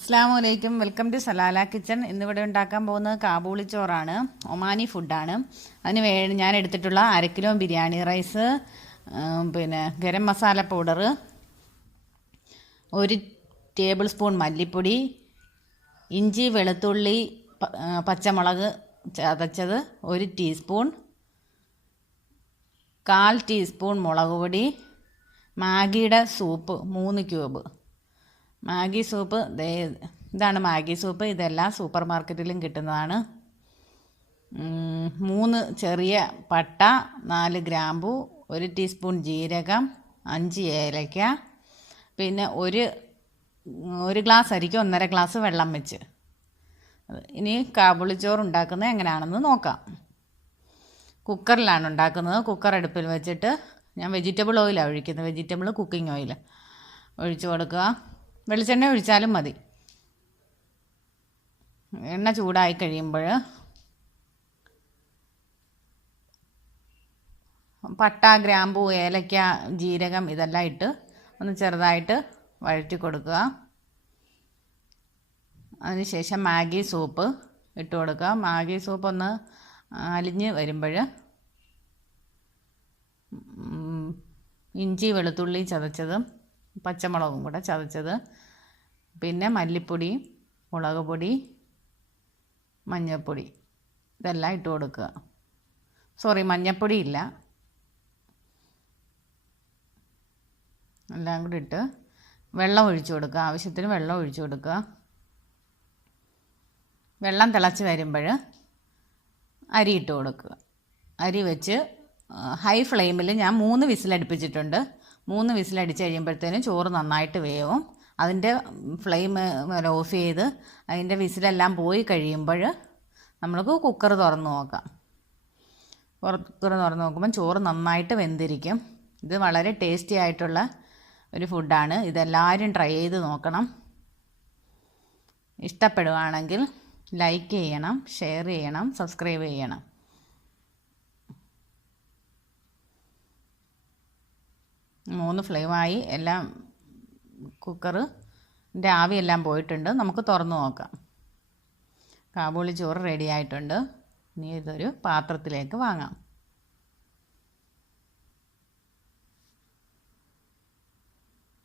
അസ്സലാമലൈക്കും, welcome to Salalah kitchen. ഇന്നിവിടെ ഉണ്ടാക്കാൻ പോകുന്നത് കാബൂളി ചോറാണ്, ഒമാനി ഫുഡാണ്. അതിന് ഞാൻ എടുത്തിട്ടുള്ള 1/2 കിലോ ബിരിയാണി റൈസ്, പിന്നെ garam masala powder, 1 table spoon മല്ലിപ്പൊടി, ഇഞ്ചി വെളുത്തുള്ളി പച്ചമുളക് ചതച്ചത് 1 ടീസ്പൂൺ, 1/4 ടീസ്പൂൺ മുളക് പൊടി, മാഗിയുടെ സൂപ്പ് 3 ക്യൂബ്. മാഗി സൂപ്പ് ഇതാണ് മാഗി സൂപ്പ്. ഇതെല്ലാം സൂപ്പർ മാർക്കറ്റിലും കിട്ടുന്നതാണ്. 3 ചെറിയ പട്ട, 4 ഗ്രാമ്പു, 1 ടീസ്പൂൺ ജീരകം, 5 ഏലക്ക, പിന്നെ ഒരു ഗ്ലാസ് അരിക്ക് 1.5 ഗ്ലാസ് വെള്ളം വെച്ച്. ഇനി കാബൂളി ചോറ് ഉണ്ടാക്കുന്നത് എങ്ങനെയാണെന്ന് നോക്കാം. കുക്കറിലാണ് ഉണ്ടാക്കുന്നത്. കുക്കർ അടുപ്പിൽ വെച്ചിട്ട് ഞാൻ വെജിറ്റബിൾ ഓയിലാണ് ഒഴിക്കുന്നത്. വെജിറ്റബിൾ കുക്കിംഗ് ഓയിൽ ഒഴിച്ചു കൊടുക്കുക. വെളിച്ചെണ്ണ ഒഴിച്ചാലും മതി. എണ്ണ ചൂടായി കഴിയുമ്പോൾ പട്ട, ഗ്രാമ്പൂ, ഏലക്ക, ജീരകം ഇതെല്ലാം ഇട്ട് ഒന്ന് ചെറുതായിട്ട് വഴറ്റി കൊടുക്കുക. അതിനുശേഷം മാഗി സൂപ്പ് ഇട്ട് കൊടുക്കുക. മാഗി സൂപ്പ് ഒന്ന് അലിഞ്ഞ് വരുമ്പോൾ ഇഞ്ചി വെളുത്തുള്ളി ചതച്ചതും പച്ചമുളകും കൂടെ ചതച്ചത്, പിന്നെ മല്ലിപ്പൊടി, മുളക് പൊടി, മഞ്ഞൾപ്പൊടി ഇതെല്ലാം ഇട്ട് കൊടുക്കുക. മഞ്ഞൾപ്പൊടി ഇല്ല, എല്ലാം കൂടി ഇട്ട് വെള്ളം ഒഴിച്ചു കൊടുക്കുക. ആവശ്യത്തിന് വെള്ളം ഒഴിച്ചു കൊടുക്കുക. വെള്ളം തിളച്ച് വരുമ്പോൾ അരി ഇട്ട് കൊടുക്കുക. അരി വെച്ച് ഹൈ ഫ്ലെയിമിൽ ഞാൻ 3 വിസിലടുപ്പിച്ചിട്ടുണ്ട്. 3 വിസിലടിച്ച് കഴിയുമ്പോഴത്തേനും ചോറ് നന്നായിട്ട് വേവും. അതിൻ്റെ ഫ്ലെയിം ഓഫ് ചെയ്ത് അതിൻ്റെ വിസിലെല്ലാം പോയി കഴിയുമ്പോൾ നമുക്ക് കുക്കർ തുറന്ന് നോക്കാം. കുക്കർ തുറന്ന് നോക്കുമ്പോൾ ചോറ് നന്നായിട്ട് വെന്തിരിക്കും. ഇത് വളരെ ടേസ്റ്റി ആയിട്ടുള്ള ഒരു ഫുഡാണ്. ഇതെല്ലാവരും ട്രൈ ചെയ്ത് നോക്കണം. ഇഷ്ടപ്പെടുകയാണെങ്കിൽ ലൈക്ക് ചെയ്യണം, ഷെയർ ചെയ്യണം, സബ്സ്ക്രൈബ് ചെയ്യണം. മൂന്ന് ഫ്ലെയിമായി എല്ലാം കുക്കറിൻ്റെ ആവിയെല്ലാം പോയിട്ടുണ്ട്. നമുക്ക് തുറന്നു നോക്കാം. കാബൂളി ചോറ് റെഡി ആയിട്ടുണ്ട്. ഇനി ഇതൊരു പാത്രത്തിലേക്ക് വാങ്ങാം.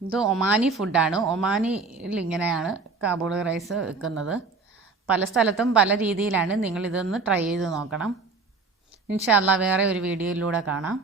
ഇത് ഒമാനി ഫുഡാണ്. ഒമാനിയിൽ ഇങ്ങനെയാണ് കാബൂളി റൈസ് വെക്കുന്നത്. പല സ്ഥലത്തും പല രീതിയിലാണ്. നിങ്ങളിതൊന്ന് ട്രൈ ചെയ്ത് നോക്കണം. ഇൻഷാ അല്ലാഹ് വേറെ ഒരു വീഡിയോയിലൂടെ കാണാം.